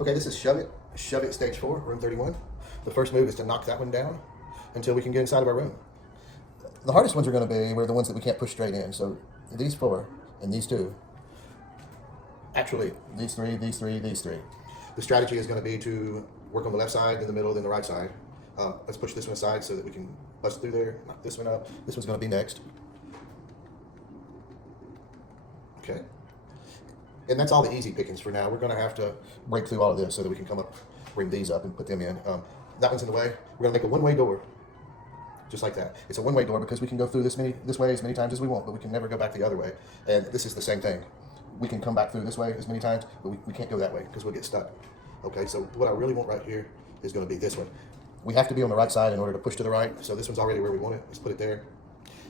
Okay, this is Shove It Stage 4, Room 31. The first move is to knock that one down until we can get inside of our room. The hardest ones are going to be were the ones that we can't push straight in. So these four and these two. Actually, these three, these three, these three. The strategy is going to be to work on the left side, then the middle, then the right side. Let's push this one aside so that we can bust through there, knock this one up. This one's going to be next. Okay. And that's all the easy pickings for now. We're going to have to break through all of this so that we can come up, bring these up and put them in. That one's in the way. We're going to make a one-way door, just like that. It's a one-way door because we can go through this way as many times as we want, but we can never go back the other way. And this is the same thing. We can come back through this way as many times, but we can't go that way because we'll get stuck. Okay, so what I really want right here is going to be this one. We have to be on the right side in order to push to the right. So this one's already where we want it. Let's put it there.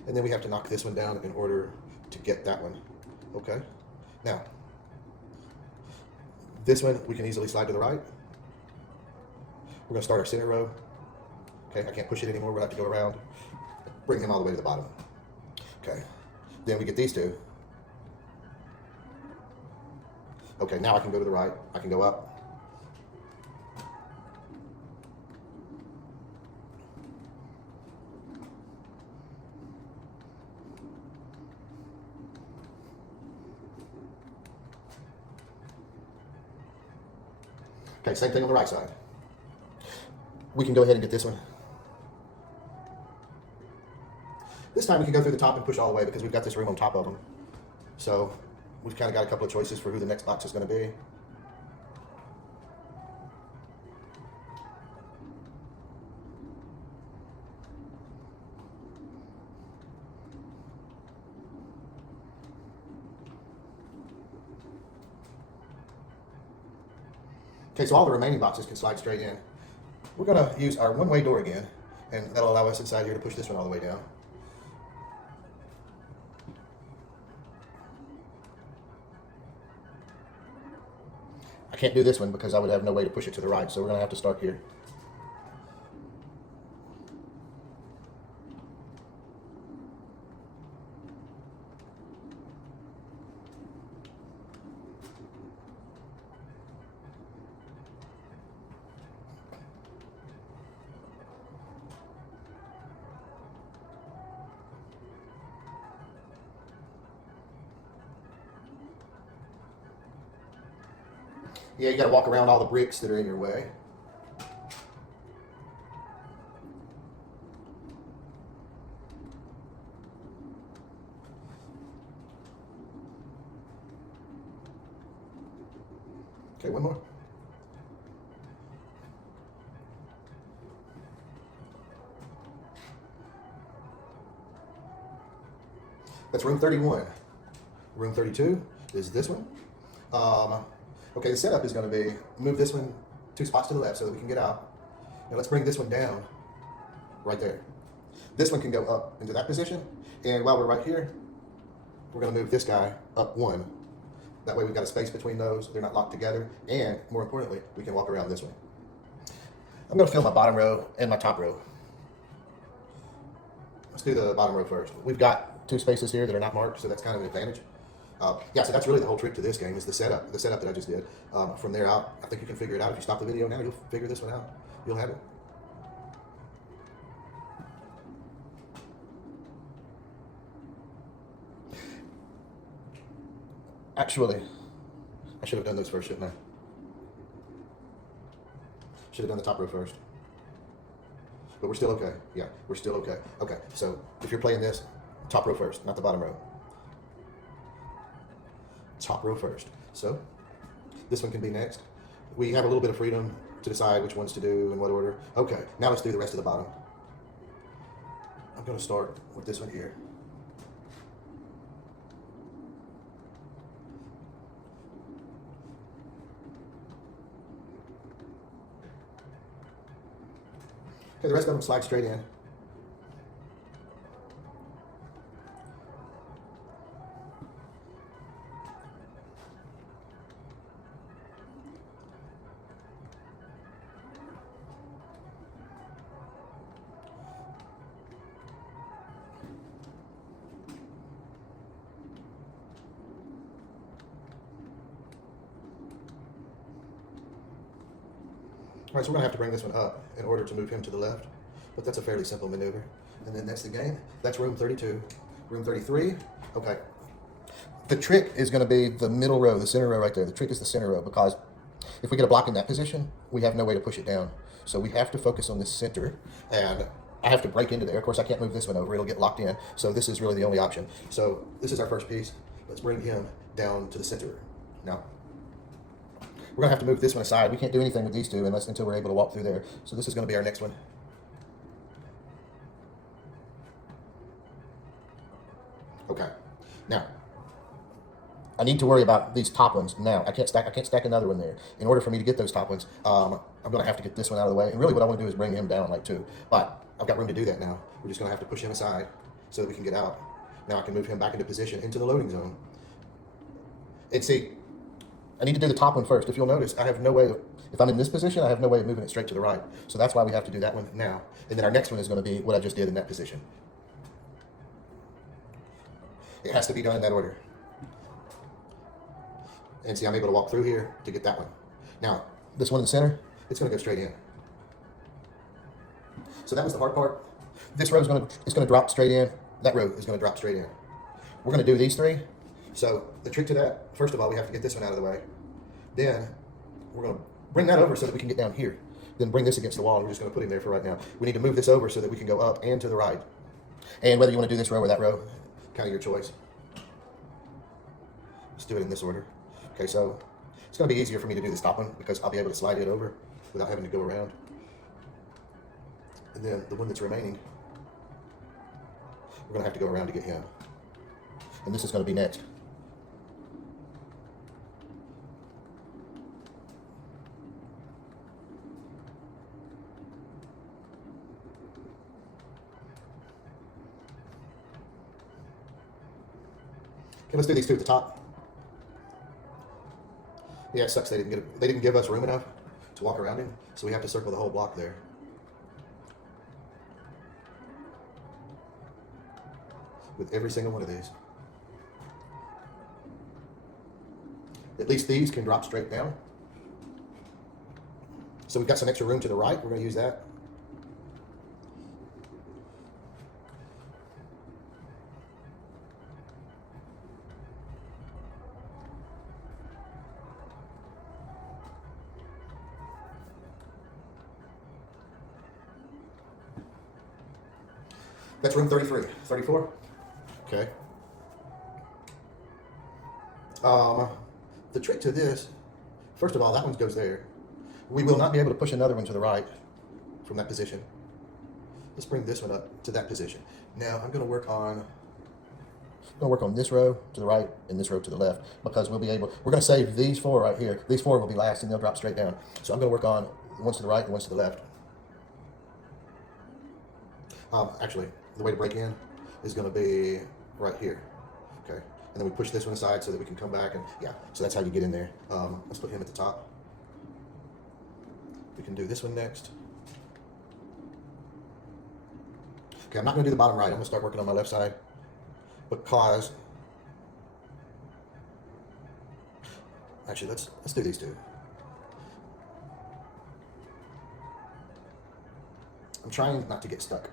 And then we have to knock this one down in order to get that one. Okay, now this one we can easily slide to the right. We're going to start our center row. Okay, I can't push it anymore. We'll have to go around, bring him all the way to the bottom. Okay, then we get these two. Okay, now I can go to the right. I can go up. Okay, same thing on the right side. We can go ahead and get this one. This time we can go through the top and push all the way because we've got this room on top of them. So we've kind of got a couple of choices for who the next box is going to be. Okay, so all the remaining boxes can slide straight in. We're going to use our one-way door again, and that'll allow us inside here to push this one all the way down. I can't do this one because I would have no way to push it to the right, so we're going to have to start here. Yeah, you got to walk around all the bricks that are in your way. Okay, one more. That's room 31. Room 32 is this one. Okay, the setup is going to be move this one 2 spots to the left so that we can get out. Now let's bring this one down right there. This one can go up into that position, and while we're right here, we're going to move this guy up 1. That way we've got a space between those. They're not locked together, and more importantly, we can walk around this way. I'm going to fill my bottom row and my top row. Let's do the bottom row first. We've got 2 spaces here that are not marked, so that's kind of an advantage. Yeah, so that's really the whole trick to this game is the setup that I just did. From there out, I think you can figure it out. If you stop the video now, you'll figure this one out. You'll have it. Actually, I should have done those first, shouldn't I? Should have done the top row first. But we're still okay. Yeah, we're still okay. Okay, so if you're playing this, top row first, not the bottom row. Top row first. So this one can be next. We have a little bit of freedom to decide which ones to do in what order. Okay, now let's do the rest of the bottom. I'm going to start with this one here. Okay, the rest of them slide straight in. All right, so we're going to have to bring this one up in order to move him to the left, but that's a fairly simple maneuver. And then that's the game. That's room 32. Room 33, okay. The trick is going to be the middle row, the center row right there. The trick is the center row, because if we get a block in that position, we have no way to push it down. So we have to focus on this center, and I have to break into there. Of course, I can't move this one over. It'll get locked in. So this is really the only option. So this is our first piece. Let's bring him down to the center. Now, we're going to have to move this one aside. We can't do anything with these two until we're able to walk through there. So this is going to be our next one. Okay. Now, I need to worry about these top ones now. I can't stack another one there. In order for me to get those top ones, I'm going to have to get this one out of the way. And really what I want to do is bring him down like two. But I've got room to do that now. We're just going to have to push him aside so that we can get out. Now I can move him back into position, into the loading zone. And see, I need to do the top one first. If you'll notice, I have no way of, if I'm in this position, I have no way of moving it straight to the right. So that's why we have to do that one now. And then our next one is going to be what I just did in that position. It has to be done in that order. And see, I'm able to walk through here to get that one. Now, this one in the center, it's going to go straight in. So that was the hard part. This row is going to drop straight in. That row is going to drop straight in. We're going to do these three. So the trick to that, first of all, we have to get this one out of the way. Then we're going to bring that over so that we can get down here. Then bring this against the wall, and we're just going to put him there for right now. We need to move this over so that we can go up and to the right. And whether you want to do this row or that row, kind of your choice. Let's do it in this order. Okay, so it's going to be easier for me to do the top one because I'll be able to slide it over without having to go around. And then the one that's remaining, we're going to have to go around to get him. And this is going to be next. Okay, let's do these two at the top. Yeah, it sucks they didn't give us room enough to walk around him, so we have to circle the whole block there. With every single one of these. At least these can drop straight down. So we've got some extra room to the right. We're going to use that. That's room 33. 34? Okay. The trick to this, first of all, that one goes there. We will not be able to push another one to the right from that position. Let's bring this one up to that position. Now I'm going to work on this row to the right and this row to the left, because we're going to save these four right here. These four will be last and they'll drop straight down. So I'm going to work on the ones to the right and the ones to the left. Actually, the way to break in is going to be right here. Okay. And then we push this one aside so that we can come back, and yeah, so that's how you get in there. Let's put him at the top. We can do this one next. Okay, I'm not going to do the bottom right. I'm going to start working on my left side because actually let's do these two. I'm trying not to get stuck.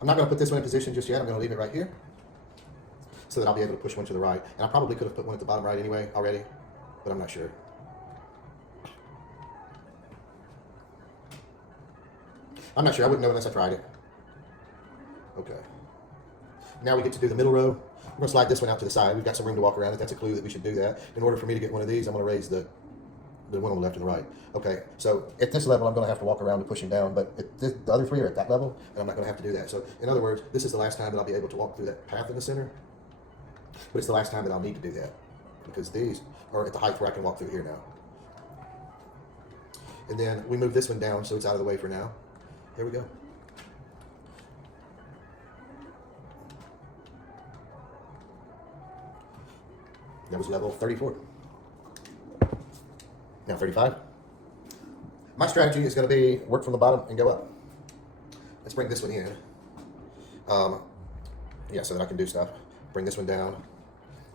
I'm not going to put this one in position just yet. I'm going to leave it right here so that I'll be able to push one to the right. And I probably could have put one at the bottom right anyway already, but I'm not sure. I'm not sure. I wouldn't know unless I tried it. Okay. Now we get to do the middle row. We're going to slide this one out to the side. We've got some room to walk around it. That's a clue that we should do that. In order for me to get one of these, I'm going to raise the one on the left and the right. Okay, so at this level, I'm going to have to walk around to push him down, but the other three are at that level, and I'm not going to have to do that. So, in other words, this is the last time that I'll be able to walk through that path in the center, but it's the last time that I'll need to do that, because these are at the height where I can walk through here now. And then we move this one down so it's out of the way for now. Here we go. That was level 34. Now 35. My strategy is going to be work from the bottom and go up. Let's bring this one in. Yeah, so that I can do stuff. Bring this one down.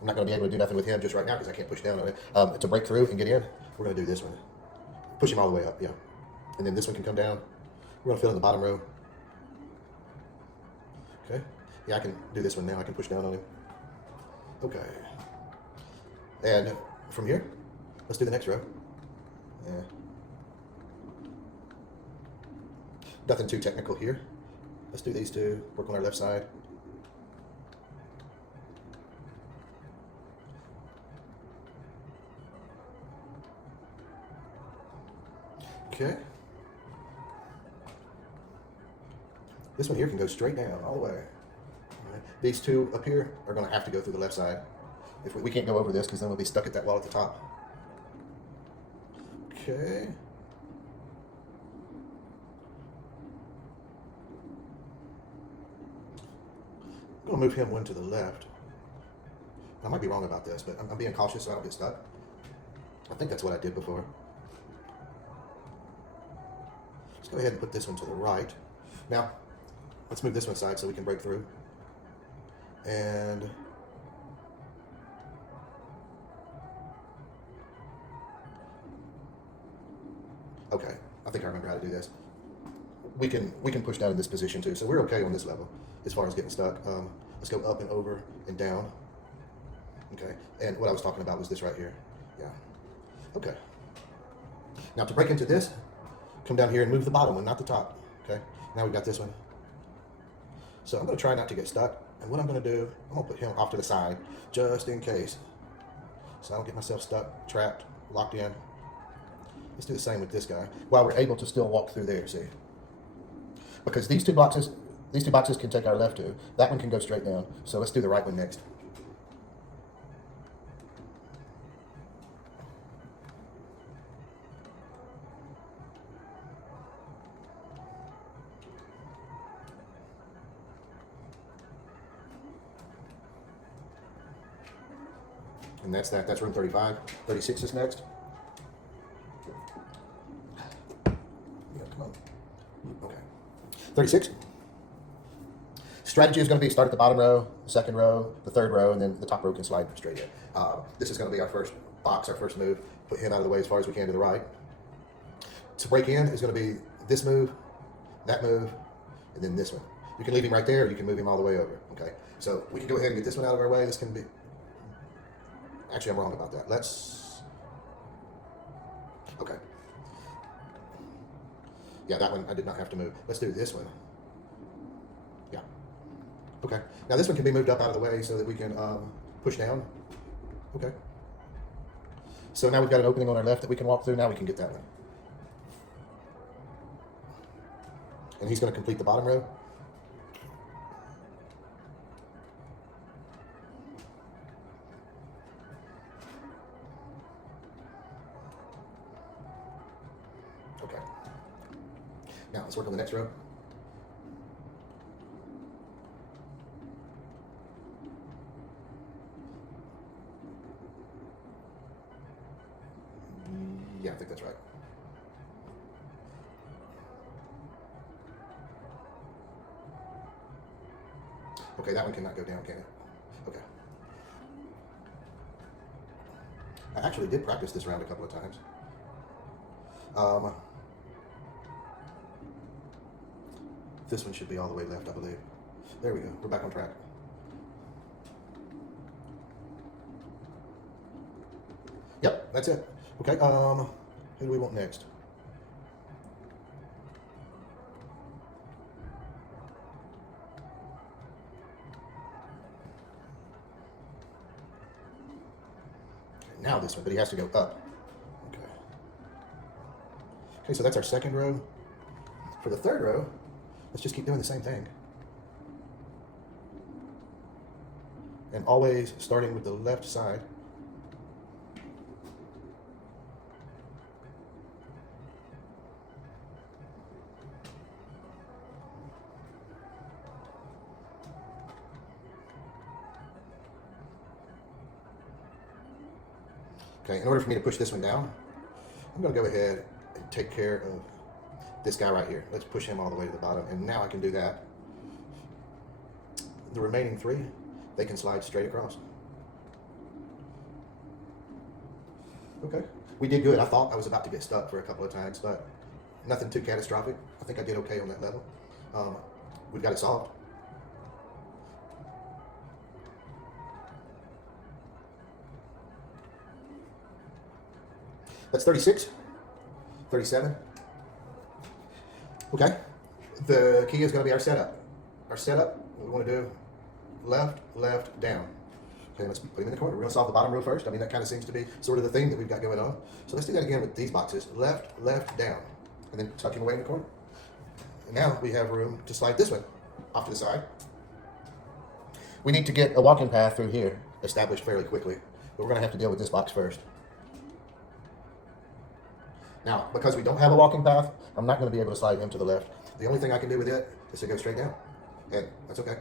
I'm not going to be able to do nothing with him just right now because I can't push down on it. To break through and get in, we're going to do this one. Push him all the way up, yeah. And then this one can come down. We're going to fill in the bottom row. Okay. Yeah, I can do this one now. I can push down on him. Okay. And from here, let's do the next row. Yeah. Nothing too technical here. Let's do these two. Work on our left side. Okay. This one here can go straight down all the way. All right. These two up here are going to have to go through the left side. If we can't go over this because then we'll be stuck at that wall at the top. Okay. I'm going to move him one to the left. I might be wrong about this, but I'm being cautious so I don't get stuck. I think that's what I did before. Let's go ahead and put this one to the right. Now, let's move this one aside so we can break through. And okay, I think I remember how to do this. We can push down in this position too, so we're okay on this level as far as getting stuck. Let's go up and over and down. Okay, and what I was talking about was this right here. Yeah. Okay. Now to break into this, come down here and move the bottom one, not the top. Okay. Now we've got this one. So I'm going to try not to get stuck. And what I'm going to do, I'm going to put him off to the side just in case. So I don't get myself stuck, trapped, locked in. Let's do the same with this guy while we're able to still walk through there, see? Because these two boxes can take our left too. That one can go straight down. So let's do the right one next. And that's that. That's room 35. 36 is next. Yeah, come on. Okay. 36. Strategy is going to be start at the bottom row, the second row, the third row, and then the top row can slide straight in. This is going to be our first box, our first move. Put him out of the way as far as we can to the right. To break in is going to be this move, that move, and then this one. You can leave him right there, or you can move him all the way over. Okay. So we can go ahead and get this one out of our way. This can be. Actually, I'm wrong about that. Let's. Okay. Yeah, that one I did not have to move. Let's do this one. Yeah. Okay. Now this one can be moved up out of the way so that we can push down. Okay. So now we've got an opening on our left that we can walk through. Now we can get that one. And he's going to complete the bottom row. Okay. Now let's work on the next row. Yeah, I think that's right. Okay, that one cannot go down, can it? Okay. I actually did practice this round a couple of times. This one should be all the way left, I believe. There we go. We're back on track. Yep, that's it. Okay, who do we want next? Okay, now this one, but he has to go up. Okay. Okay, so that's our second row. For the third row, let's just keep doing the same thing. And always starting with the left side. Okay, in order for me to push this one down, I'm going to go ahead and take care of this guy right here. Let's push him all the way to the bottom, and now I can do that. The remaining three, they can slide straight across. Okay, we did good. I thought I was about to get stuck for a couple of times, but nothing too catastrophic. I think I did okay on that level. We've got it solved. That's 36, 37. Okay, the key is going to be our setup. Our setup, what we want to do, left, left, down. Okay, let's put him in the corner. We're going to solve the bottom row first. I mean, that kind of seems to be sort of the theme that we've got going on. So let's do that again with these boxes. Left, left, down. And then tuck him away in the corner. And now we have room to slide this one off to the side. We need to get a walking path through here established fairly quickly. But we're going to have to deal with this box first. Now, because we don't have a walking path, I'm not going to be able to slide him to the left. The only thing I can do with it is to go straight down. And that's okay.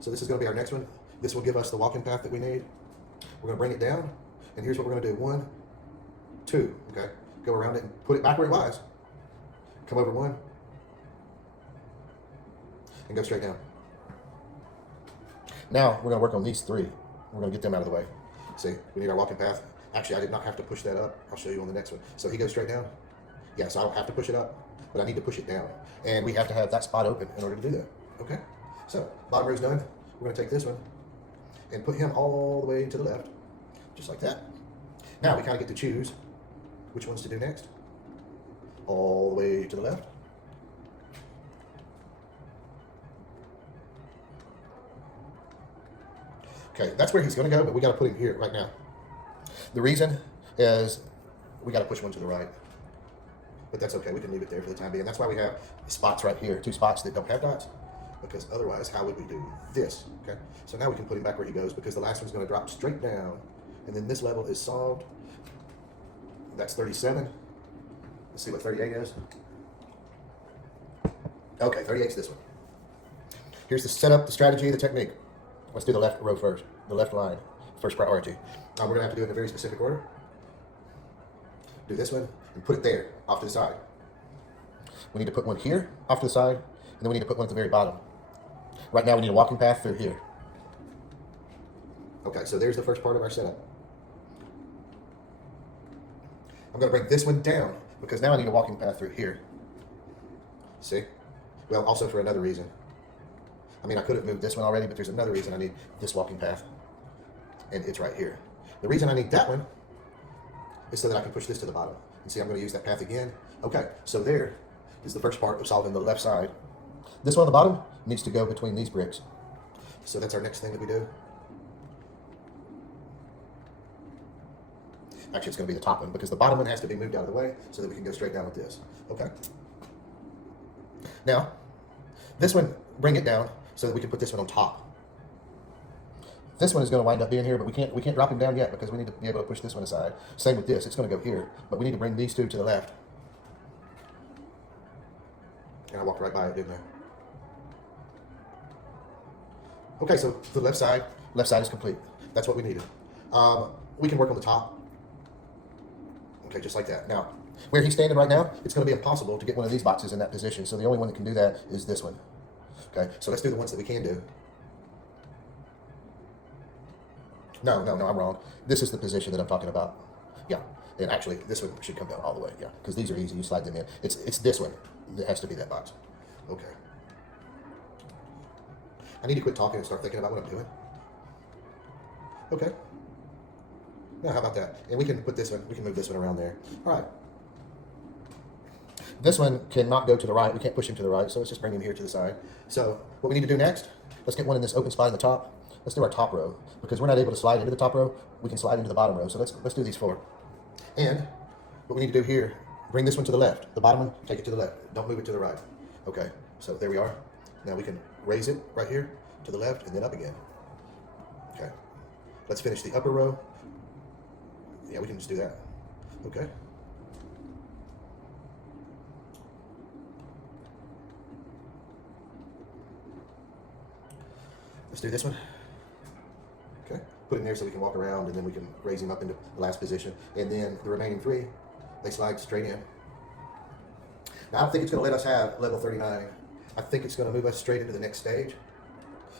So this is going to be our next one. This will give us the walking path that we need. We're going to bring it down. And here's what we're going to do. 1, 2. Okay. Go around it and put it back where it was. Come over 1. And go straight down. Now, we're going to work on these 3. We're going to get them out of the way. See, we need our walking path. Actually, I did not have to push that up. I'll show you on the next one. So he goes straight down. Yes, I don't have to push it up, but I need to push it down. And we have to have that spot open in order to do that. Okay? So, bottom row's done. We're going to take this one and put him all the way to the left, just like that. Now we kind of get to choose which ones to do next. All the way to the left. Okay, that's where he's going to go, but we got to put him here right now. The reason is we got to push one to the right. But that's okay. We can leave it there for the time being. That's why we have spots right here, 2 spots that don't have dots. Because otherwise, how would we do this? Okay. So now we can put him back where he goes because the last one's going to drop straight down. And then this level is solved. That's 37. Let's see what 38 is. Okay, 38's this one. Here's the setup, the strategy, the technique. Let's do the left row first. The left line. First priority. We're going to have to do it in a very specific order. Do this one and put it there, off to the side. We need to put one here, off to the side, and then we need to put one at the very bottom. Right now we need a walking path through here. Okay, so there's the first part of our setup. I'm going to bring this one down because now I need a walking path through here. See? Well, also for another reason. I mean, I could have moved this one already, but there's another reason I need this walking path. And it's right here. The reason I need that one is so that I can push this to the bottom. And see, I'm going to use that path again. Okay, so there is the first part of solving the left side. This one on the bottom needs to go between these bricks. So that's our next thing that we do. Actually, it's going to be the top one because the bottom one has to be moved out of the way so that we can go straight down with this. Okay. Now, this one, bring it down so that we can put this one on top. This one is going to wind up being here, but we can't drop him down yet because we need to be able to push this one aside. Same with this, it's going to go here, but we need to bring these 2 to the left. And I walked right by it, didn't I? Okay, so the left side is complete. That's what we needed. We can work on the top. Okay, just like that. Now, where he's standing right now, it's going to be impossible to get one of these boxes in that position, so the only one that can do that is this one. Okay, so let's do the ones that we can do. No, I'm wrong. This is the position that I'm talking about. Yeah, and actually, this one should come down all the way. Yeah, because these are easy. You slide them in. It's this one that has to be that box. Okay. I need to quit talking and start thinking about what I'm doing. Okay. Now, how about that? And we can put this one. We can move this one around there. All right. This one cannot go to the right. We can't push him to the right, so let's just bring him here to the side. So what we need to do next, let's get one in this open spot in the top. Let's do our top row. Because we're not able to slide into the top row, we can slide into the bottom row. So let's do these 4. And what we need to do here, bring this one to the left. The bottom one, take it to the left. Don't move it to the right. Okay, so there we are. Now we can raise it right here to the left and then up again. Okay. Let's finish the upper row. Yeah, we can just do that. Okay. Let's do this one. Okay. Put it in there so we can walk around, and then we can raise him up into the last position. And then the remaining 3, they slide straight in. Now I don't think it's going to let us have level 39. I think it's going to move us straight into the next stage.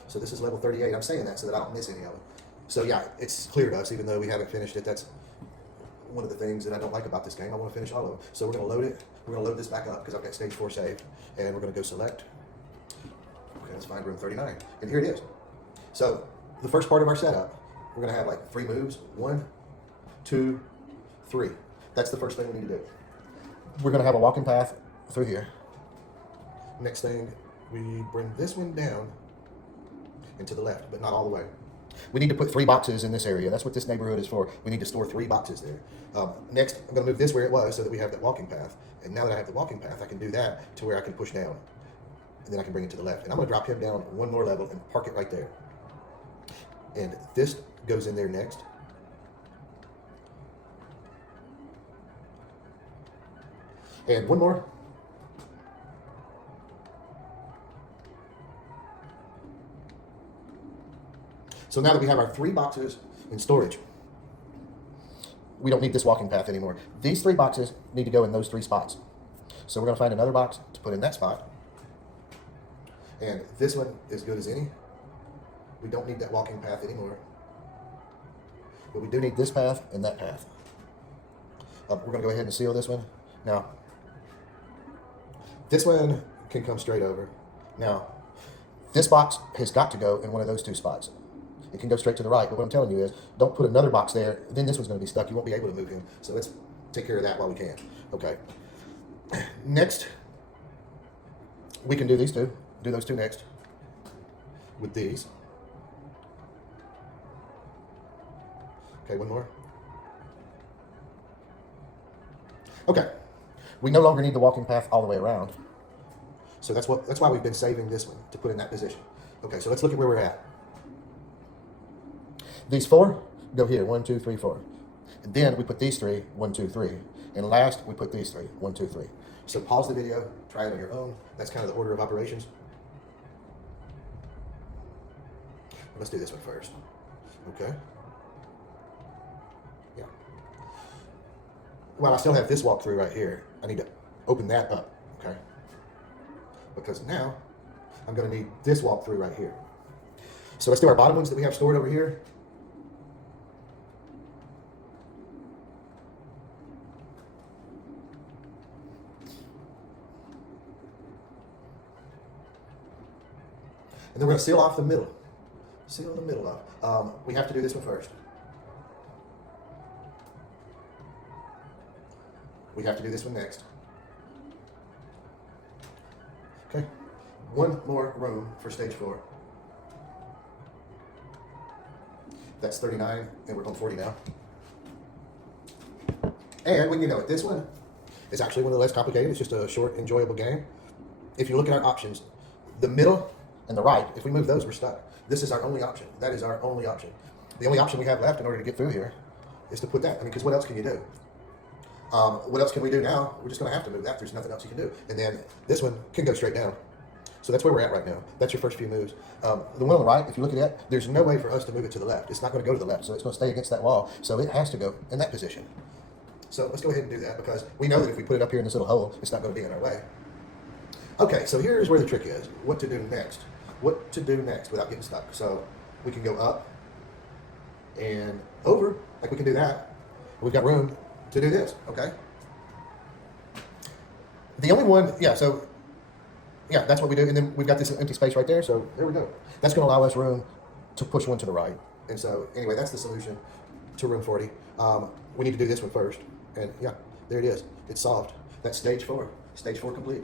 So this is level 38. I'm saying that so that I don't miss any of it. So yeah, it's clear to us, even though we haven't finished it. That's one of the things that I don't like about this game. I want to finish all of them. So we're going to load it. We're going to load this back up because I've got stage 4 saved. And we're going to go select. Okay, let's find room 39. And here it is. So the first part of our setup, we're going to have like 3 moves. 1, 2, 3. That's the first thing we need to do. We're going to have a walking path through here. Next thing, we bring this one down and to the left, but not all the way. We need to put 3 boxes in this area. That's what this neighborhood is for. We need to store 3 boxes there. Next, I'm going to move this where it was so that we have that walking path. And now that I have the walking path, I can do that to where I can push down. And then I can bring it to the left. And I'm going to drop him down 1 more level and park it right there. And this goes in there next. And 1 more. So now that we have our 3 boxes in storage, we don't need this walking path anymore. These 3 boxes need to go in those 3 spots. So we're going to find another box to put in that spot. And this one is good as any. We don't need that walking path anymore. But we do need this path and that path. We're going to go ahead and seal this one. Now, this one can come straight over. Now, this box has got to go in one of those 2 spots. It can go straight to the right, but what I'm telling you is, don't put another box there, then this one's going to be stuck. You won't be able to move him. So let's take care of that while we can. Okay. Next, we can do these 2. Do those 2 next. With these. Okay, 1 more. Okay. We no longer need the walking path all the way around. So that's why we've been saving this one, to put in that position. Okay, so let's look at where we're at. These 4 go here, 1, 2, 3, 4. And then we put these 3, 1, 2, 3. And last, we put these 3, 1, 2, 3. So pause the video, try it on your own. That's kind of the order of operations. Let's do this one first. Okay. Yeah. Well, I still have this walkthrough right here. I need to open that up, okay? Because now I'm going to need this walkthrough right here. So let's do our bottom ones that we have stored over here. And then we're going to seal off the middle. Seal the middle off. We have to do this one first. We have to do this one next. Okay. 1 more room for stage 4. That's 39, and we're on 40 now. And when you know it, this one is actually one of the less complicated. It's just a short, enjoyable game. If you look at our options, the middle and the right, if we move those, we're stuck. This is our only option. That is our only option. The only option we have left in order to get through here is to put that. I mean, because what else can you do? What else can we do now? We're just going to have to move that. There's nothing else you can do. And then this one can go straight down. So that's where we're at right now. That's your first few moves. The one on the right, if you look at it, there's no way for us to move it to the left. It's not going to go to the left, so it's going to stay against that wall. So it has to go in that position. So let's go ahead and do that, because we know that if we put it up here in this little hole, it's not going to be in our way. Okay, so here's where the trick is. What to do next. What to do next without getting stuck. So we can go up and over, like we can do that. We've got room to do this, okay? The only one, yeah, that's what we do. And then we've got this empty space right there. So there we go. That's going to allow us room to push one to the right. And so anyway, that's the solution to room 40. We need to do this one first. And yeah, there it is. It's solved. That's stage 4. Stage 4 complete.